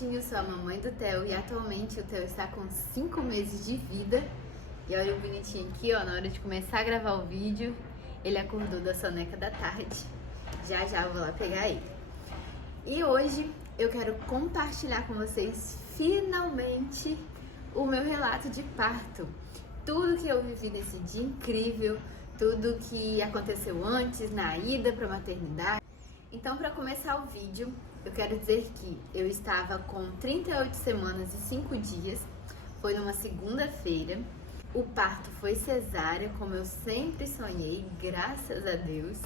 bonitinho, sou a mamãe do Theo e atualmente o Theo está com 5 meses de vida. E olha o bonitinho aqui, ó, na hora de começar a gravar o vídeo, ele acordou da soneca da tarde. Já já eu vou lá pegar ele. E hoje eu quero compartilhar com vocês, finalmente, o meu relato de parto. Tudo que eu vivi nesse dia incrível, tudo que aconteceu antes, na ida para a maternidade. Então, para começar o vídeo, eu quero dizer que eu estava com 38 semanas e 5 dias, foi numa segunda-feira. O parto foi cesárea, como eu sempre sonhei, graças a Deus.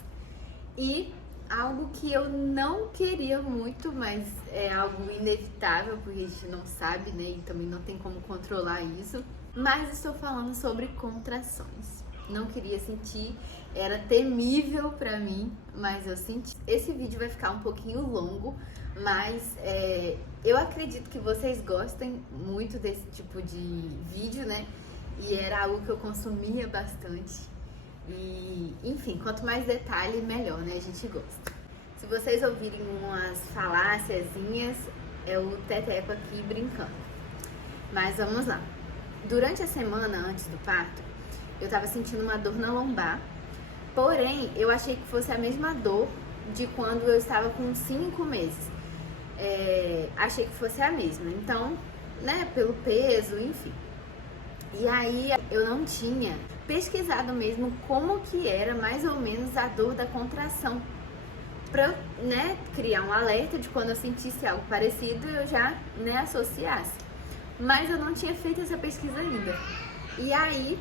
E algo que eu não queria muito, mas é algo inevitável, porque a gente não sabe, né? E também não tem como controlar isso. Mas estou falando sobre contrações. Não queria sentir, era temível pra mim, mas eu senti. Esse vídeo vai ficar um pouquinho longo, mas eu acredito que vocês gostem muito desse tipo de vídeo, né? E era algo que eu consumia bastante. E, enfim, quanto mais detalhe, melhor, né? A gente gosta. Se vocês ouvirem umas faláciazinhas, é o Teteco aqui brincando. Mas vamos lá. Durante a semana antes do parto, eu tava sentindo uma dor na lombar, porém, eu achei que fosse a mesma dor de quando eu estava com 5 meses. Achei que fosse a mesma, então, né, pelo peso, enfim. E aí, eu não tinha pesquisado mesmo como que era mais ou menos a dor da contração, pra eu, né, criar um alerta de quando eu sentisse algo parecido, eu já, né, associasse. Mas eu não tinha feito essa pesquisa ainda. E aí,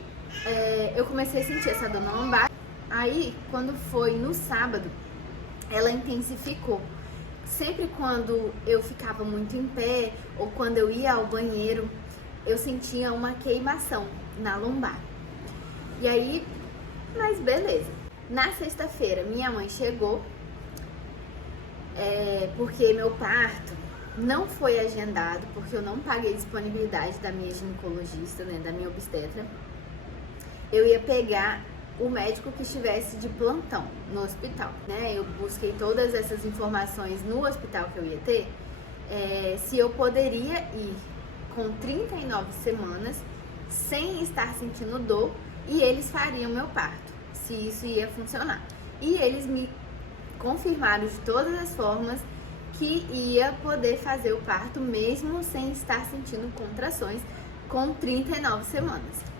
eu comecei a sentir essa dor na lombar. Aí, quando foi no sábado, ela intensificou. Sempre quando eu ficava muito em pé ou quando eu ia ao banheiro, eu sentia uma queimação na lombar. E aí, mas beleza. Na sexta-feira, minha mãe chegou, porque meu parto não foi agendado, porque eu não paguei disponibilidade da minha ginecologista, né, da minha obstetra. Eu ia pegar o médico que estivesse de plantão no hospital, né? Eu busquei todas essas informações no hospital que eu ia ter, se eu poderia ir com 39 semanas sem estar sentindo dor e eles fariam meu parto, se isso ia funcionar. E eles me confirmaram de todas as formas que ia poder fazer o parto mesmo sem estar sentindo contrações com 39 semanas.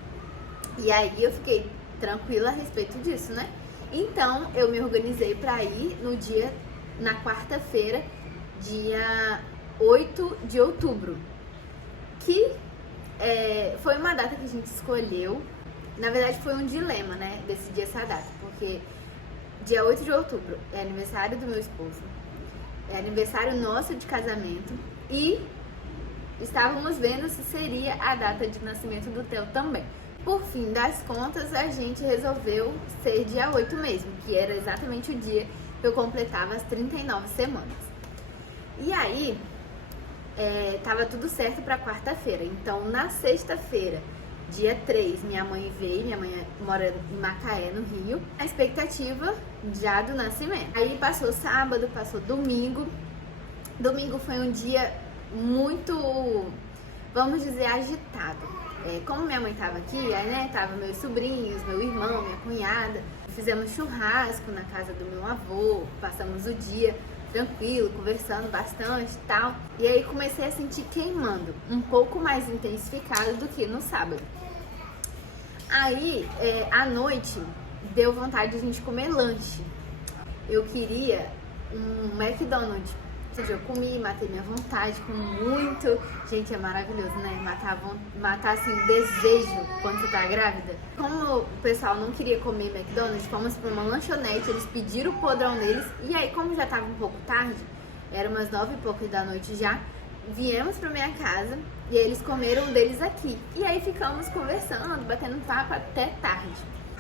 E aí eu fiquei tranquila a respeito disso, né? Então eu me organizei para ir na quarta-feira, dia 8 de outubro, que foi uma data que a gente escolheu. Na verdade foi um dilema, né, decidir essa data, porque dia 8 de outubro é aniversário do meu esposo, é aniversário nosso de casamento e estávamos vendo se seria a data de nascimento do Theo também. Por fim das contas, a gente resolveu ser dia 8 mesmo, que era exatamente o dia que eu completava as 39 semanas. E aí, tava tudo certo para quarta-feira. Então, na sexta-feira, dia 3, minha mãe veio, minha mãe mora em Macaé, no Rio, a expectativa já do nascimento. Aí passou sábado, passou domingo. Domingo foi um dia muito, vamos dizer, agitado. Como minha mãe tava aqui, aí, né, tava meus sobrinhos, meu irmão, minha cunhada, fizemos churrasco na casa do meu avô, passamos o dia tranquilo, conversando bastante e tal. E aí comecei a sentir queimando, um pouco mais intensificado do que no sábado. Aí, à noite, deu vontade de a gente comer lanche. Eu queria um McDonald's. Ou seja, eu comi, matei minha vontade com muito. Gente, é maravilhoso, né? Matar assim, desejo quando você tá grávida. Como o pessoal não queria comer McDonald's, fomos pra uma lanchonete, eles pediram o podrão deles. E aí, como já tava um pouco tarde, era umas 9 e pouco da noite já, viemos pra minha casa e eles comeram deles aqui. E aí ficamos conversando, batendo papo até tarde.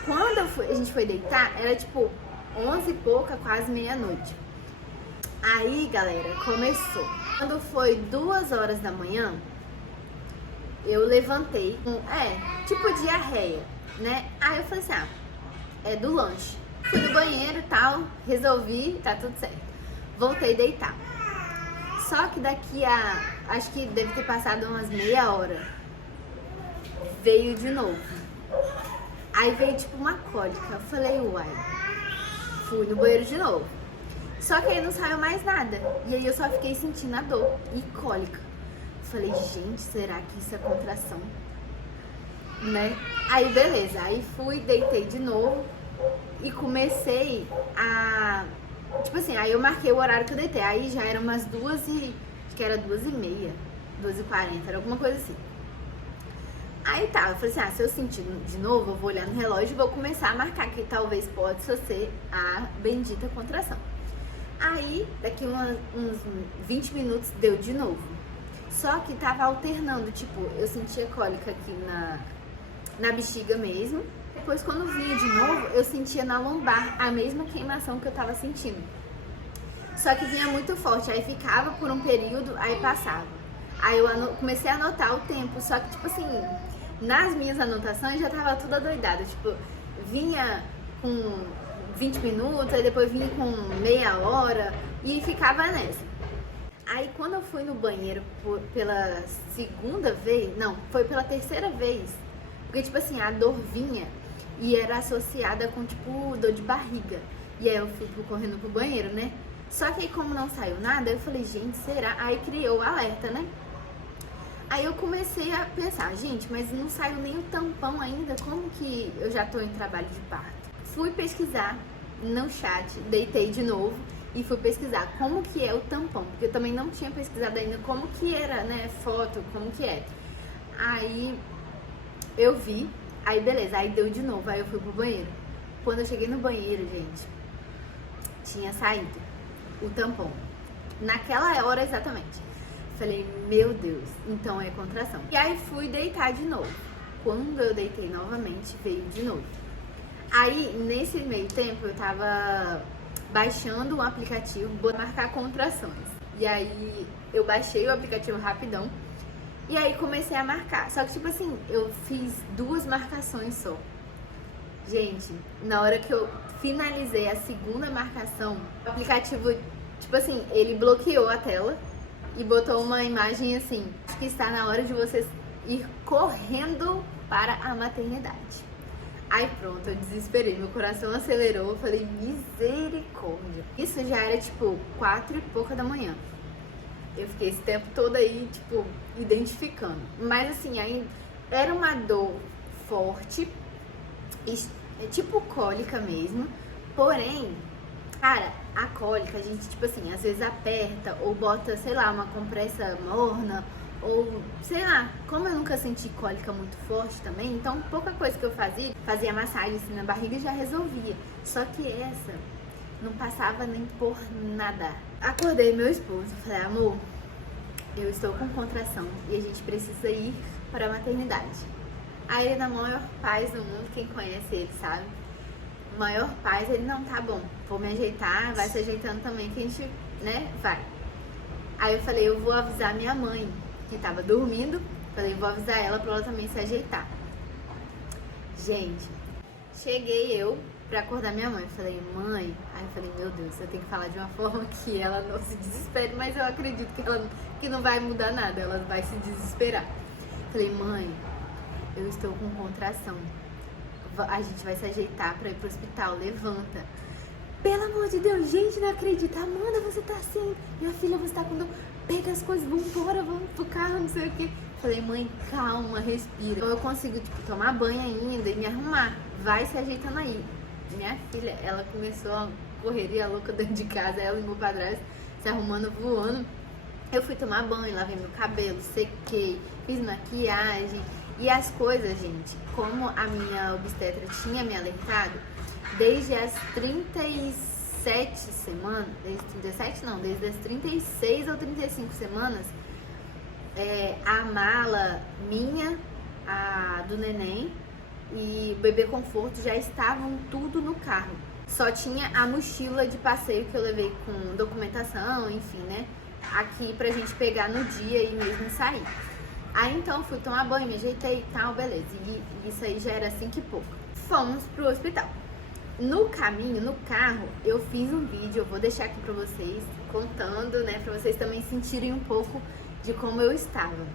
Quando a gente foi deitar, era tipo 11 e pouca, quase meia-noite. Aí, galera, começou. Quando foi 2 horas da manhã, eu levantei com, tipo diarreia, né? Aí eu falei assim, é do lanche. Fui no banheiro e tal, resolvi, tá tudo certo. Voltei a deitar. Só que daqui a, acho que deve ter passado umas meia hora, veio de novo. Aí veio tipo uma cólica. Eu falei, uai, fui no banheiro de novo. Só que aí não saiu mais nada. E aí eu só fiquei sentindo a dor e cólica. Falei, gente, será que isso é contração? Né? Aí beleza, aí fui, deitei de novo e comecei a... Tipo assim, aí eu marquei o horário que eu deitei. Aí já era umas 2h, acho que era 2h30, 2h40, era alguma coisa assim. Aí tá, eu falei assim, se eu sentir de novo, eu vou olhar no relógio e vou começar a marcar, que talvez possa ser a bendita contração. Aí, daqui uns 20 minutos, deu de novo. Só que tava alternando, tipo, eu sentia cólica aqui na bexiga mesmo. Depois, quando vinha de novo, eu sentia na lombar a mesma queimação que eu tava sentindo. Só que vinha muito forte, aí ficava por um período, aí passava. Aí eu comecei a anotar o tempo, só que, tipo assim, nas minhas anotações já tava tudo adoidada. Tipo, vinha com 20 minutos, aí depois vinha com meia hora e ficava nessa. Aí quando eu fui no banheiro pela segunda vez, não, foi pela terceira vez, porque tipo assim, a dor vinha e era associada com tipo dor de barriga. E aí eu fui correndo pro banheiro, né? Só que aí como não saiu nada, eu falei, gente, será? Aí criou o alerta, né? Aí eu comecei a pensar, gente, mas não saiu nem o tampão ainda, como que eu já tô em trabalho de parto? Fui pesquisar no chat, deitei de novo e fui pesquisar como que é o tampão, porque eu também não tinha pesquisado ainda como que era, né, foto, como que é. Aí eu vi, aí beleza, aí deu de novo, aí eu fui pro banheiro. Quando eu cheguei no banheiro, gente, tinha saído o tampão, naquela hora exatamente. Falei, meu Deus, então é contração. E aí fui deitar de novo. Quando eu deitei novamente, veio de novo. Aí, nesse meio tempo, eu tava baixando um aplicativo para marcar contrações. E aí, eu baixei o aplicativo rapidão. E aí, comecei a marcar. Só que, tipo assim, eu fiz 2 marcações só. Gente, na hora que eu finalizei a segunda marcação, o aplicativo, tipo assim, ele bloqueou a tela e botou uma imagem assim, que está na hora de vocês ir correndo para a maternidade. Aí pronto, eu desesperei, meu coração acelerou, eu falei, misericórdia. Isso já era tipo 4 e pouca da manhã. Eu fiquei esse tempo todo aí, tipo, identificando. Mas assim, aí era uma dor forte, tipo cólica mesmo. Porém, cara, a cólica, a gente, tipo assim, às vezes aperta ou bota, sei lá, uma compressa morna. Ou, sei lá, como eu nunca senti cólica muito forte também, então pouca coisa que eu fazia massagem assim na barriga e já resolvia. Só que essa não passava nem por nada. Acordei meu esposo e falei, amor, eu estou com contração e a gente precisa ir para a maternidade. Aí ele, na maior paz do mundo, quem conhece ele sabe, maior paz, ele, não, tá bom, vou me ajeitar, vai se ajeitando também que a gente, né, vai. Aí eu falei, eu vou avisar minha mãe, que tava dormindo, falei, vou avisar ela pra ela também se ajeitar. Gente, cheguei eu pra acordar minha mãe, falei, mãe, aí eu falei, meu Deus, eu tenho que falar de uma forma que ela não se desespere, mas eu acredito que não vai mudar nada, ela vai se desesperar. Falei, mãe, eu estou com contração, a gente vai se ajeitar pra ir pro hospital, levanta. Pelo amor de Deus, gente, não acredita, Amanda, você tá assim, minha filha, você tá com dor. Pega as coisas, vamos embora, vamos pro carro, não sei o que. Falei, mãe, calma, respira. Então eu consigo, tipo, tomar banho ainda e me arrumar. Vai se ajeitando aí. Minha filha, ela começou a correria louca dentro de casa, ela e meu padrasto se arrumando, voando. Eu fui tomar banho, lavei meu cabelo, sequei, fiz maquiagem. E as coisas, gente, como a minha obstetra tinha me alertado, desde as 37 semanas, desde 37 não, desde as 36 ou 35 semanas, a mala minha, a do neném e o bebê conforto já estavam tudo no carro. Só tinha a mochila de passeio que eu levei com documentação, enfim, né, aqui pra gente pegar no dia e mesmo sair. Aí então fui tomar banho, me ajeitei e tal, beleza, e isso aí já era 5 e pouco. Fomos pro hospital. No caminho, no carro, eu fiz um vídeo, eu vou deixar aqui pra vocês, contando, né, pra vocês também sentirem um pouco de como eu estava.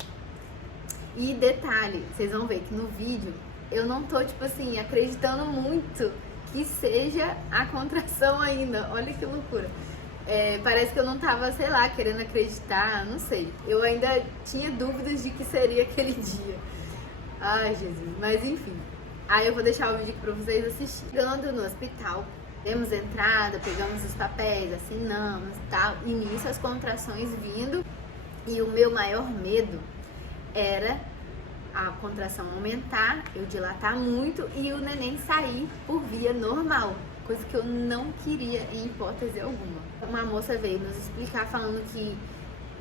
E detalhe, vocês vão ver que no vídeo eu não tô, tipo assim, acreditando muito que seja a contração ainda. Olha que loucura. Parece que eu não tava, sei lá, querendo acreditar, não sei. Eu ainda tinha dúvidas de que seria aquele dia. Ai, Jesus, mas enfim. Aí eu vou deixar o vídeo aqui pra vocês assistirem. Chegando no hospital, demos entrada, pegamos os papéis, assinamos e tal. E nisso as contrações vindo. E o meu maior medo era a contração aumentar, eu dilatar muito e o neném sair por via normal. Coisa que eu não queria em hipótese alguma. Uma moça veio nos explicar falando que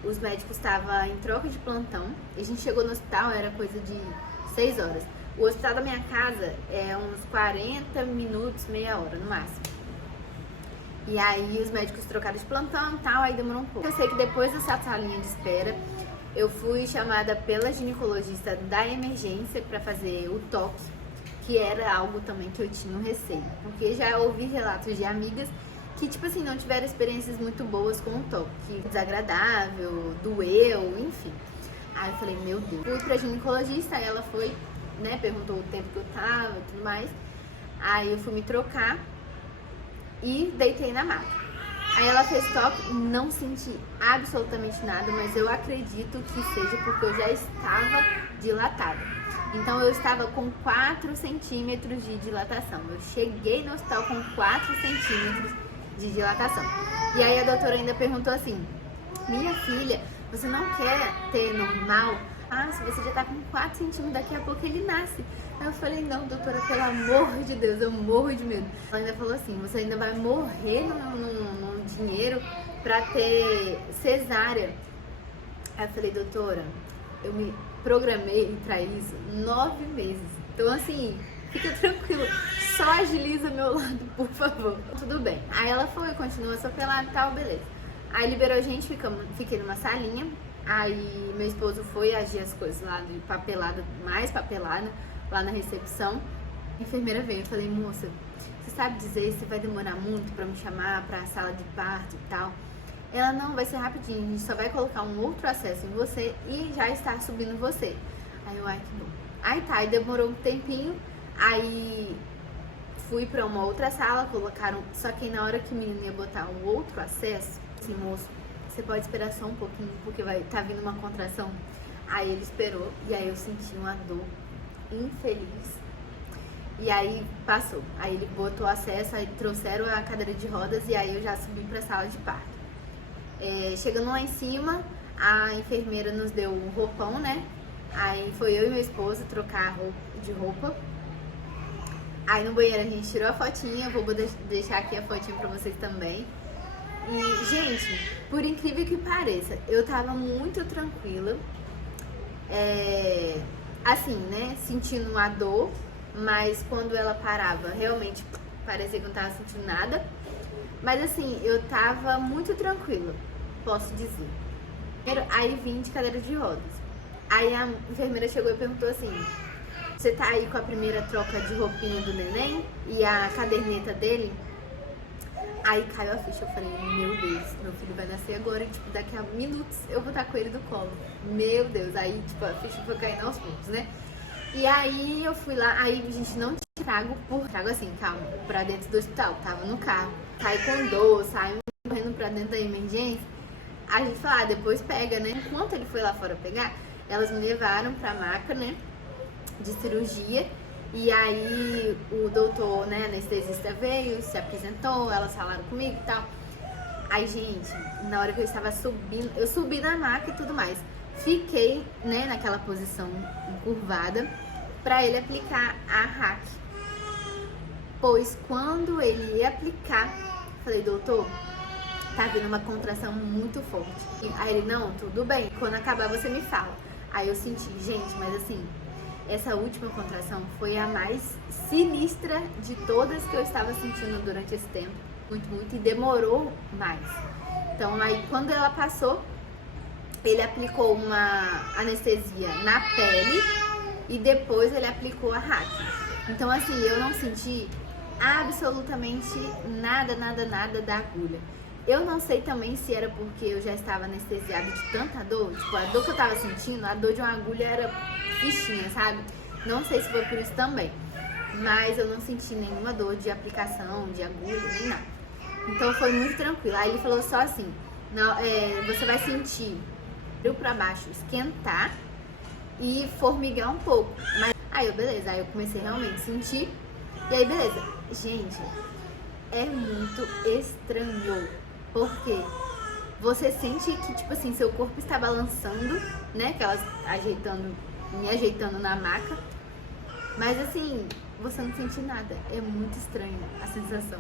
os médicos estavam em troca de plantão. A gente chegou no hospital, era coisa de 6 horas. O hospital da minha casa é uns 40 minutos, meia hora no máximo. E aí os médicos trocaram de plantão e tal, aí demorou um pouco. Eu sei que depois dessa salinha de espera, eu fui chamada pela ginecologista da emergência para fazer o toque, que era algo também que eu tinha um receio. Porque já ouvi relatos de amigas que, tipo assim, não tiveram experiências muito boas com o toque. Desagradável, doeu, enfim. Aí eu falei, meu Deus. Fui pra ginecologista, aí ela foi, né, perguntou o tempo que eu tava e tudo mais. Aí eu fui me trocar e deitei na maca. Aí ela fez toque, não senti absolutamente nada, mas eu acredito que seja porque eu já estava dilatada. Então eu estava com 4 centímetros de dilatação. Eu cheguei no hospital com 4 centímetros de dilatação. E aí a doutora ainda perguntou assim, minha filha, você não quer ter normal? Ah, se você já tá com 4 centímetros, daqui a pouco ele nasce. Aí eu falei, não, doutora, pelo amor de Deus, eu morro de medo. Ela ainda falou assim, você ainda vai morrer no dinheiro pra ter cesárea. Aí eu falei, doutora, eu me programei pra isso 9 meses. Então assim, fica tranquila, só agiliza meu lado, por favor. Tudo bem. Aí ela foi, continua só pela e tal, beleza. Aí liberou a gente, fiquei numa salinha. Aí meu esposo foi agir as coisas lá de papelada, mais papelada, lá na recepção. A enfermeira veio, eu falei, moça, você sabe dizer se vai demorar muito pra me chamar pra sala de parto e tal? Ela, não, vai ser rapidinho, a gente só vai colocar um outro acesso em você e já está subindo você. Aí eu, ai, que bom. Aí tá, aí demorou um tempinho, aí fui pra uma outra sala, colocaram, só que na hora que o menino ia botar um outro acesso, assim, moço, você pode esperar só um pouquinho, porque tá vindo uma contração. Aí ele esperou, e aí eu senti uma dor infeliz. E aí passou. Aí ele botou acesso, aí trouxeram a cadeira de rodas, e aí eu já subi pra sala de parto. Chegando lá em cima, a enfermeira nos deu um roupão, né? Aí foi eu e meu esposo trocar de roupa. Aí no banheiro a gente tirou a fotinha, vou deixar aqui a fotinha pra vocês também. E, gente, por incrível que pareça, eu tava muito tranquila, assim, né, sentindo uma dor, mas quando ela parava, realmente parecia que eu não tava sentindo nada. Mas assim, eu tava muito tranquila, posso dizer. Aí vim de cadeira de rodas. Aí a enfermeira chegou e perguntou assim, você tá aí com a primeira troca de roupinha do neném e a caderneta dele? Aí caiu a ficha, eu falei, meu Deus, meu filho vai nascer agora e, tipo, daqui a minutos eu vou estar com ele do colo. Meu Deus, aí, tipo, a ficha foi caindo aos poucos, né? E aí eu fui lá, aí a gente não trago assim, calma, pra dentro do hospital, tava no carro. Saí com dor, saí correndo pra dentro da emergência. A gente falou, depois pega, né? Enquanto ele foi lá fora pegar, elas me levaram pra maca, né, de cirurgia. E aí o doutor, né, anestesista veio, se apresentou, elas falaram comigo e tal. Aí, gente, na hora que eu estava subindo, eu subi na maca e tudo mais. Fiquei, né, naquela posição encurvada pra ele aplicar a hack. Pois quando ele ia aplicar, falei, doutor, tá vindo uma contração muito forte. Aí ele, não, tudo bem, quando acabar você me fala. Aí eu senti, gente, mas assim, essa última contração foi a mais sinistra de todas que eu estava sentindo durante esse tempo. Muito, muito, e demorou mais. Então aí quando ela passou, ele aplicou uma anestesia na pele e depois ele aplicou a hack. Então assim, eu não senti absolutamente nada, nada, nada da agulha. Eu não sei também se era porque eu já estava anestesiada de tanta dor, tipo, a dor que eu tava sentindo, a dor de uma agulha era fichinha, sabe? Não sei se foi por isso também, mas eu não senti nenhuma dor de aplicação, de agulha, nem nada. Então foi muito tranquilo. Aí ele falou só assim, você vai sentir frio pra baixo esquentar e formigar um pouco. Mas aí beleza, aí eu comecei realmente a sentir. E aí beleza. Gente, é muito estranho. Porque você sente que, tipo assim, seu corpo está balançando, né? Aquelas me ajeitando na maca. Mas assim, você não sente nada. É muito estranho a sensação.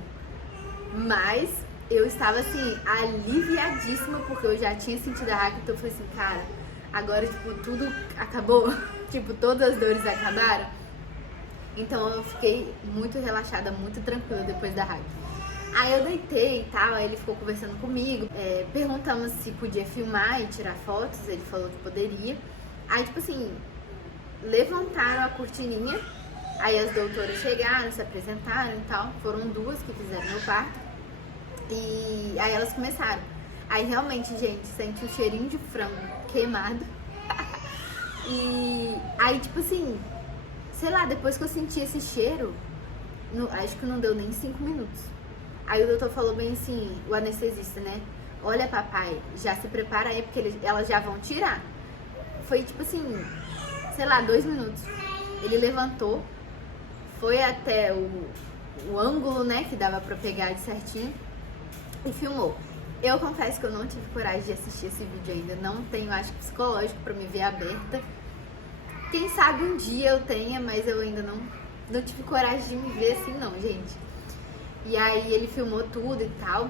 Mas eu estava assim, aliviadíssima, porque eu já tinha sentido a raca. Então eu falei assim, cara, agora tipo, tudo acabou. Tipo, todas as dores acabaram. Então eu fiquei muito relaxada, muito tranquila depois da raca. Aí eu deitei e tal, aí ele ficou conversando comigo, perguntamos se podia filmar e tirar fotos, ele falou que poderia. Aí, tipo assim, levantaram a cortininha, aí as doutoras chegaram, se apresentaram e tal, foram duas que fizeram meu parto, e aí elas começaram. Aí realmente, gente, sente o cheirinho de frango queimado, e aí, tipo assim, sei lá, depois que eu senti esse cheiro, acho que não deu nem 5 minutos. Aí o doutor falou bem assim, o anestesista, né? Olha, papai, já se prepara aí, porque elas já vão tirar. Foi tipo assim, sei lá, 2 minutos. Ele levantou, foi até o ângulo, né, que dava pra pegar de certinho e filmou. Eu confesso que eu não tive coragem de assistir esse vídeo ainda. Não tenho, acho, psicológico pra me ver aberta. Quem sabe um dia eu tenha, mas eu ainda não tive coragem de me ver assim não, gente. E aí ele filmou tudo e tal.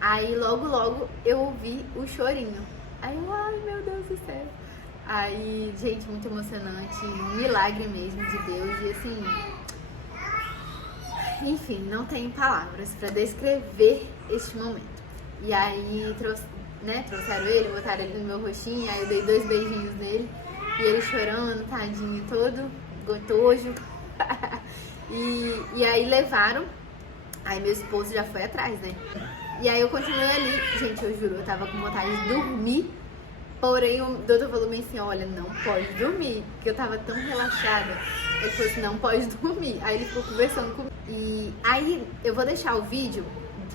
Aí logo eu ouvi o chorinho. Aí eu, ai meu Deus do céu. Aí, gente, muito emocionante. Um milagre mesmo de Deus. E assim, enfim, não tenho palavras pra descrever este momento. E aí trouxeram ele, botaram ele no meu rostinho. Aí eu dei 2 beijinhos nele. E ele chorando, tadinho, todo gotoso. e aí levaram. Aí meu esposo já foi atrás, né? E aí eu continuei ali. Gente, eu juro, eu tava com vontade de dormir. Porém, o doutor falou bem assim, olha, não pode dormir. Porque eu tava tão relaxada. Ele falou assim, não pode dormir. Aí ele ficou conversando comigo. E aí eu vou deixar o vídeo,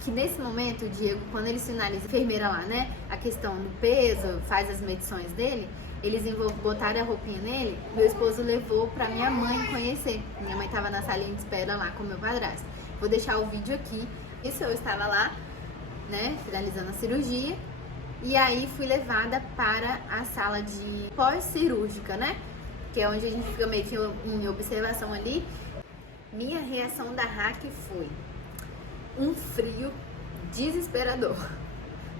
que nesse momento o Diego, quando ele finaliza, a enfermeira lá, né? A questão do peso, faz as medições dele. Eles botaram a roupinha nele. Meu esposo levou pra minha mãe conhecer. Minha mãe tava na salinha de espera lá com meu padrasto. Vou deixar o vídeo aqui. Isso, eu estava lá, né, finalizando a cirurgia. E aí fui levada para a sala de pós-cirúrgica, né? Que é onde a gente fica meio que em observação ali. Minha reação da hack foi um frio desesperador.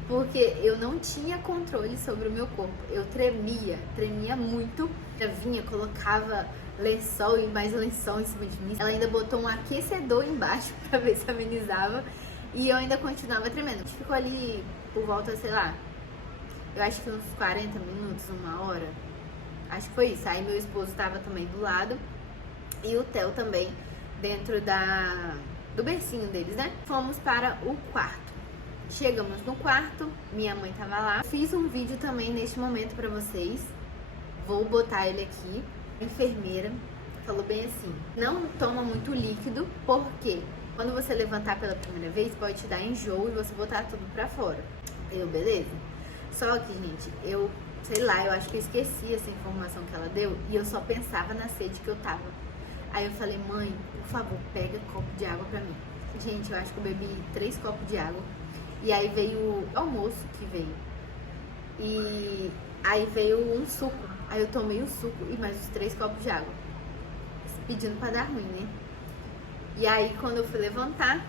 Porque eu não tinha controle sobre o meu corpo. Eu tremia muito. Eu vinha, colocava lençol e mais lençol em cima de mim. Ela ainda botou um aquecedor embaixo pra ver se amenizava. E eu ainda continuava tremendo. A gente ficou ali por volta, sei lá, eu acho que uns 40 minutos, 1 hora. Acho que foi isso. Aí meu esposo tava também do lado. E o Theo também dentro do bercinho deles, né? Fomos para o quarto. Chegamos no quarto, minha mãe tava lá. Fiz um vídeo também neste momento pra vocês. Vou botar ele aqui. A enfermeira falou bem assim, não toma muito líquido, porque quando você levantar pela primeira vez, pode te dar enjoo e você botar tudo pra fora. Eu, beleza. Só que, gente, eu, sei lá, eu acho que eu esqueci essa informação que ela deu e eu só pensava na sede que eu tava. Aí eu falei, mãe, por favor, pega copo de água pra mim. Gente, eu acho que eu bebi 3 copos de água. E aí veio o almoço que veio. E aí veio um suco. Aí eu tomei o suco e mais os 3 copos de água. Pedindo pra dar ruim, né? E aí quando eu fui levantar,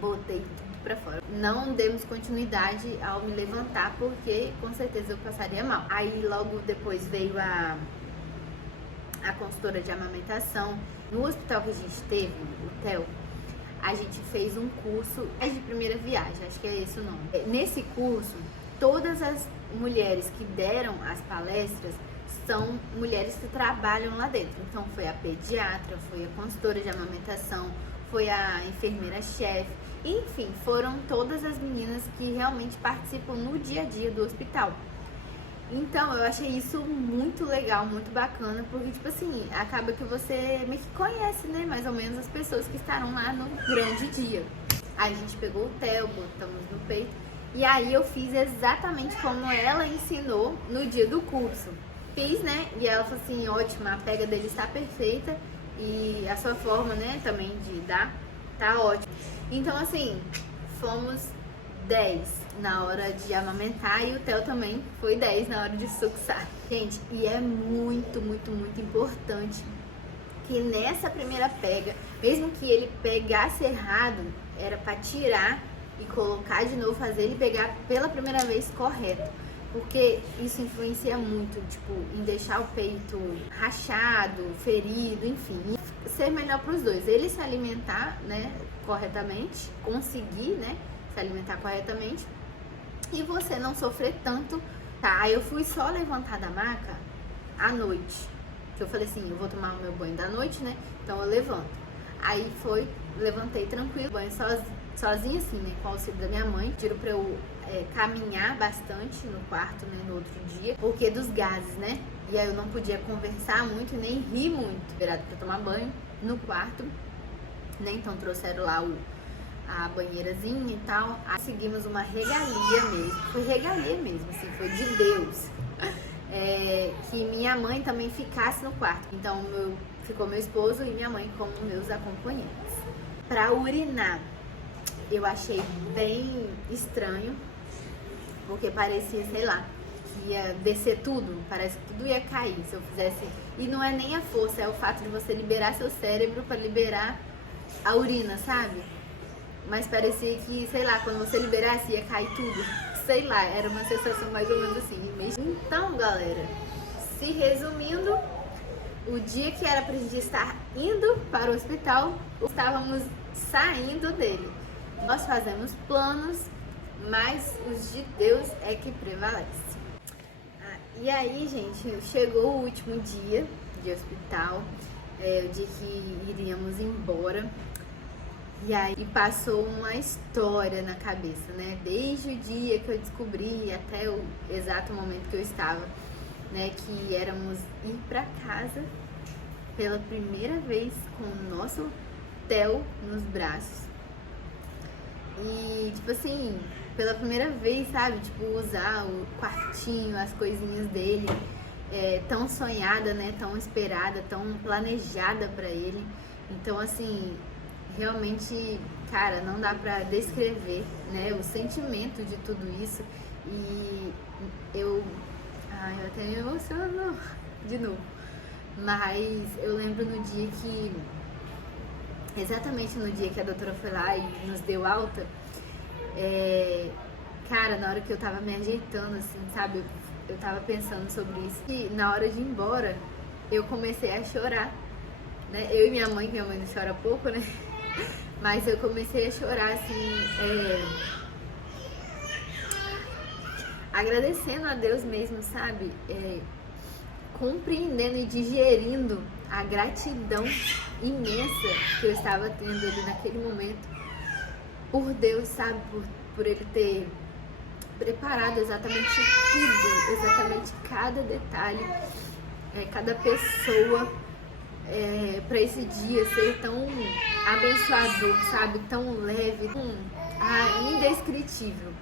botei tudo pra fora. Não demos continuidade ao me levantar, porque com certeza eu passaria mal. Aí logo depois veio a consultora de amamentação. No hospital que a gente teve, o Theo, a gente fez um curso de primeira viagem, acho que é esse o nome. Nesse curso, todas as mulheres que deram as palestras são mulheres que trabalham lá dentro. Então foi a pediatra, foi a consultora de amamentação, foi a enfermeira-chefe, enfim, foram todas as meninas que realmente participam no dia a dia do hospital. Então eu achei isso muito legal, muito bacana, porque tipo assim, acaba que você meio que conhece, né, mais ou menos as pessoas que estarão lá no grande dia. Aí a gente pegou o Theo, botamos no peito, e aí eu fiz exatamente como ela ensinou no dia do curso. Fiz, né, e ela falou assim, ótima, a pega dele está perfeita e a sua forma, né, também de dar, tá ótima. Então assim, fomos 10 na hora de amamentar e o Theo também foi 10 na hora de succionar. Gente, e é muito, muito, muito importante que nessa primeira pega, mesmo que ele pegasse errado, era para tirar e colocar de novo, fazer ele pegar pela primeira vez correto. Porque isso influencia muito, tipo, em deixar o peito rachado, ferido, enfim. Ser melhor para os dois. Ele se alimentar, né, corretamente, conseguir, né, se alimentar corretamente, e você não sofrer tanto, tá? Aí eu fui só levantar da maca à noite, que eu falei assim, eu vou tomar o meu banho da noite, né? Então eu levanto. Aí levantei tranquilo, banho sozinha assim, né? Com o auxílio da minha mãe. Tiro pra eu caminhar bastante no quarto, né? No outro dia, porque dos gases, né? E aí eu não podia conversar muito, nem rir muito. Virado pra tomar banho no quarto, né? Então trouxeram lá a banheirazinha e tal. Aí seguimos uma regalia mesmo. Foi regalia mesmo, assim, foi de Deus. Que minha mãe também ficasse no quarto. Então ficou meu esposo e minha mãe como meus acompanhantes. Pra urinar, eu achei bem estranho, porque parecia, sei lá, que ia descer tudo, parece que tudo ia cair se eu fizesse. E não é nem a força, é o fato de você liberar seu cérebro pra liberar a urina, sabe? Mas parecia que, sei lá, quando você liberasse ia cair tudo. Sei lá, era uma sensação mais ou menos assim. Então, galera, se resumindo, o dia que era pra gente estar indo para o hospital, estávamos saindo dele. Nós fazemos planos, mas os de Deus é que prevalece. E aí, gente, chegou o último dia de hospital, o dia que iríamos embora. E aí passou uma história na cabeça, né? Desde o dia que eu descobri até o exato momento que eu estava, né? Que éramos ir pra casa pela primeira vez com o nosso Theo nos braços. E, tipo assim, pela primeira vez, sabe? Tipo, usar o quartinho, as coisinhas dele, tão sonhada, né? Tão esperada, tão planejada pra ele. Então, assim, realmente, cara, não dá pra descrever, né, o sentimento de tudo isso. E eu até me emociono de novo. Mas eu lembro no dia que, exatamente no dia que a doutora foi lá e nos deu alta, cara, na hora que eu tava me ajeitando, assim, sabe, eu tava pensando sobre isso. E na hora de ir embora, eu comecei a chorar, né, eu e minha mãe, que minha mãe não chora pouco, né, mas eu comecei a chorar, assim, agradecendo a Deus mesmo, sabe? Compreendendo e digerindo a gratidão imensa que eu estava tendo ali naquele momento por Deus, sabe? Por Ele ter preparado exatamente tudo, exatamente cada detalhe, cada pessoa, para esse dia ser tão abençoador, sabe? Tão leve, indescritível.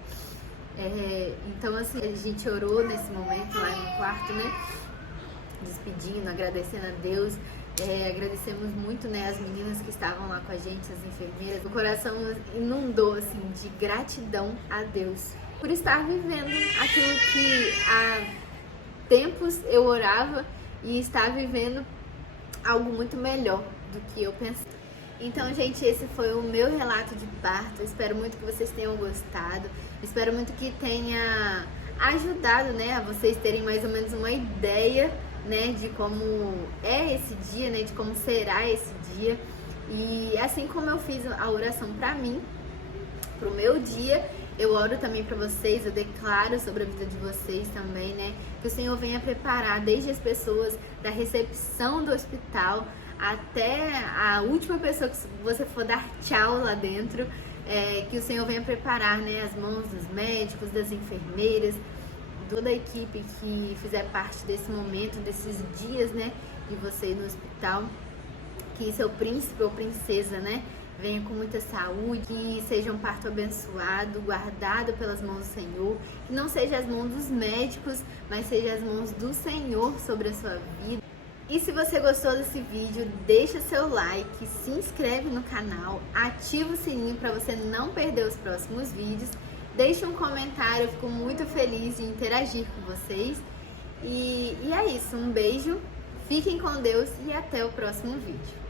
Então, assim, a gente orou nesse momento lá no quarto, né? Despedindo, agradecendo a Deus. Agradecemos muito, né, as meninas que estavam lá com a gente, as enfermeiras. O coração inundou, assim, de gratidão a Deus por estar vivendo aquilo que há tempos eu orava e estar vivendo algo muito melhor do que eu pensei. Então, gente, esse foi o meu relato de parto. Espero muito que vocês tenham gostado. Espero muito que tenha ajudado, né, a vocês terem mais ou menos uma ideia, né, de como é esse dia, né, de como será esse dia. E assim como eu fiz a oração pra mim, pro meu dia, Eu oro também para vocês, eu declaro sobre a vida de vocês também, né? Que o Senhor venha preparar desde as pessoas da recepção do hospital até a última pessoa que você for dar tchau lá dentro, que o Senhor venha preparar, né, as mãos dos médicos, das enfermeiras, toda a equipe que fizer parte desse momento, desses dias, né, de você ir no hospital, que seu príncipe ou princesa, né, venha com muita saúde, que seja um parto abençoado, guardado pelas mãos do Senhor, que não seja as mãos dos médicos, mas seja as mãos do Senhor sobre a sua vida. E se você gostou desse vídeo, deixa seu like, se inscreve no canal, ativa o sininho para você não perder os próximos vídeos, deixa um comentário, eu fico muito feliz de interagir com vocês. E é isso, um beijo, fiquem com Deus e até o próximo vídeo.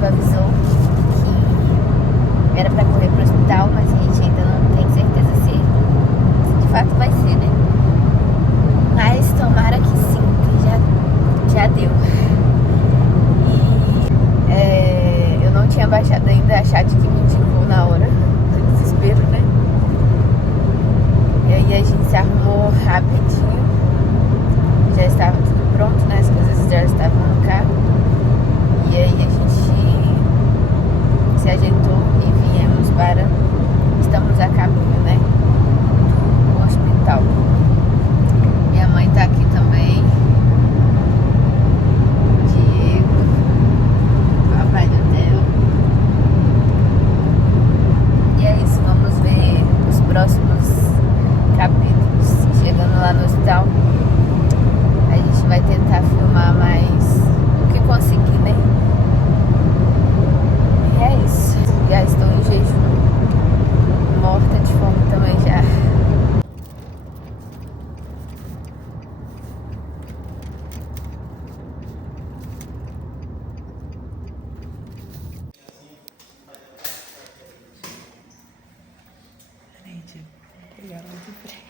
Avisou que era para correr pro hospital, mas a gente ainda não tem certeza se de fato vai ser, né? Mas tomara que sim, que já deu. E eu não tinha baixado ainda a chat que me indicou na hora do desespero, né? E aí a gente se arrumou rapidinho, já estava tudo pronto, né? As coisas já estavam no carro. E aí a gente se ajeitou e viemos para... Estamos a caminho, né, do hospital. Minha mãe tá aqui também. Diego, Papai do Theo. E é isso, vamos ver os próximos capítulos. Chegando lá no hospital, a gente vai tentar filmar mais o que conseguir, né? E é isso. Já estou em jejum. Morta de fome também já. Gente, pegar ela de frente.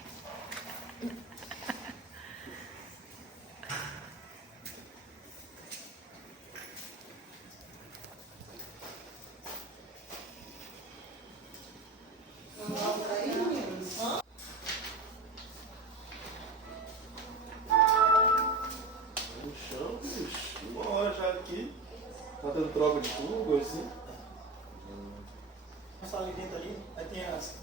Aqui, tá dando troca de tubo, assim. A sala de dentro ali, aí tem as...